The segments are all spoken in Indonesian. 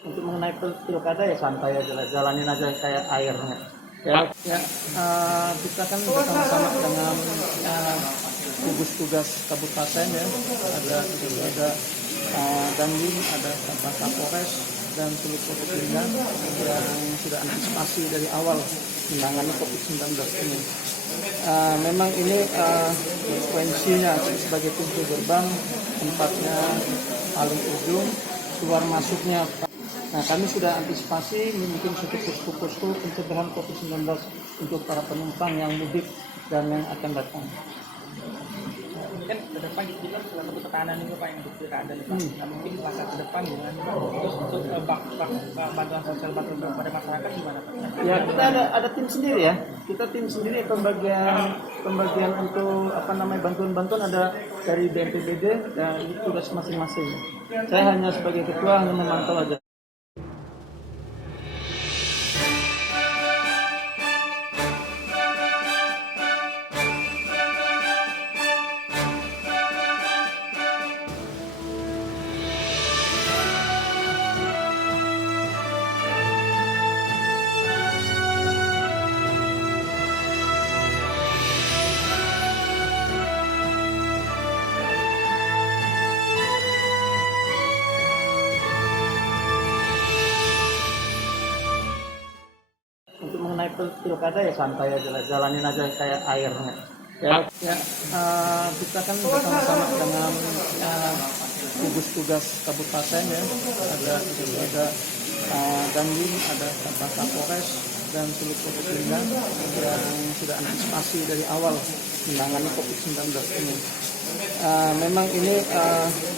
Untuk mengenai pilkada ya santai aja lah, jalanin aja kayak airnya. Kita kan bersama-sama dengan gugus tugas kabupaten ya, ada Dandim, ada Kapolres dan seluruh Kopimda yang sudah antisipasi dari awal menangani COVID-19 ini. Memang ini frekuensinya sebagai pintu gerbang, tempatnya paling ujung, keluar masuknya. Nah, kami sudah antisipasi membuat satu posko pencegahan COVID-19 untuk para penumpang yang mudik dan yang akan datang. Kan ke depan kita salah satu tekanan ini Pak yang untuk pilkada nih Pak. Nah, mungkin langkah ke depan gimana Pak? Terus untuk bantuan sosial pada masyarakat gimana Pak? Ya, kita ada tim sendiri ya. Kita tim sendiri pembagian untuk bantuan ada dari BNPB dan itu tugas masing-masing. Saya hanya sebagai ketua hanya memantau aja. Untuk mengenai pilkada ya santai aja lah, jalanin aja kayak airnya. Kita kan bersama-sama dengan gugus tugas kabupaten ya, ada Dandim, ada Kapolres dan seluruh Kopimda yang sudah antisipasi dari awal menangani COVID-19 ini. Memang ini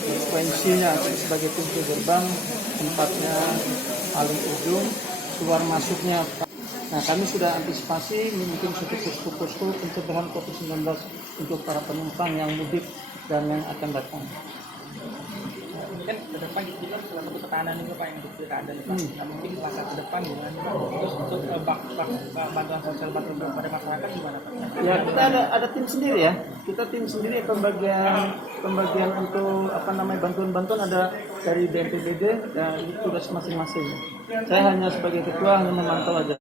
frekuensinya sebagai pintu gerbang, tempatnya paling ujung, keluar masuknya. Nah, kami sudah antisipasi membuat satu posko pencegahan COVID-19 untuk para penumpang yang mudik dan yang akan datang. Kan ke depan kita salah satu tekanan ini Pak yang untuk pilkada nih Pak. Nah, mungkin langkah ke depan gimana Pak? Terus untuk bantuan sosial pada masyarakat gimana Pak? Ya, kita ada tim sendiri ya. Kita tim sendiri pembagian untuk bantuan ada dari BNPB dan itu tugas masing-masing. Saya hanya sebagai ketua hanya memantau aja.